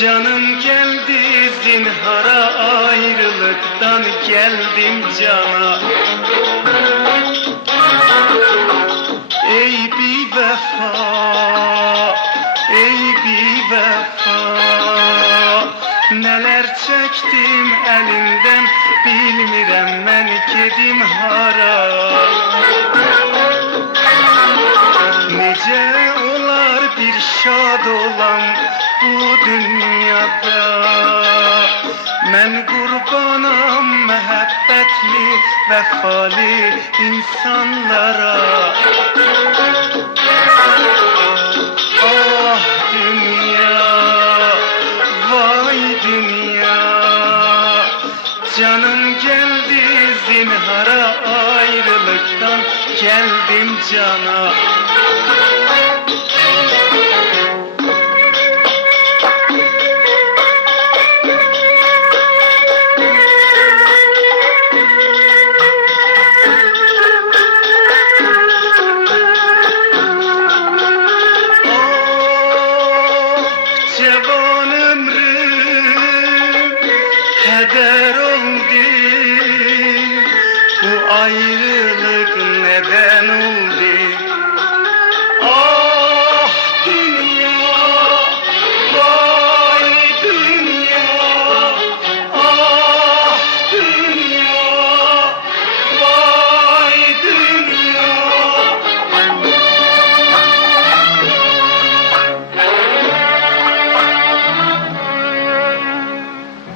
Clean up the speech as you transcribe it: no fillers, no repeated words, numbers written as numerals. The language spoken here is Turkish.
Canım geldi zinhara, ayrılıktan geldim cana. Ey bir vefa, ey bir vefa, neler çektim elinden, bilmirem ben gedim hara. Nece olar bir şad olam bu dünyada, mən qurbanam məhəbbətli, vəfalı insanlara. Ah dünya, vay dünya, canım geldi zinhara, ayrılıktan geldim cana. Cevan ömrüm heder oldu, bu ayrılık neden oldu?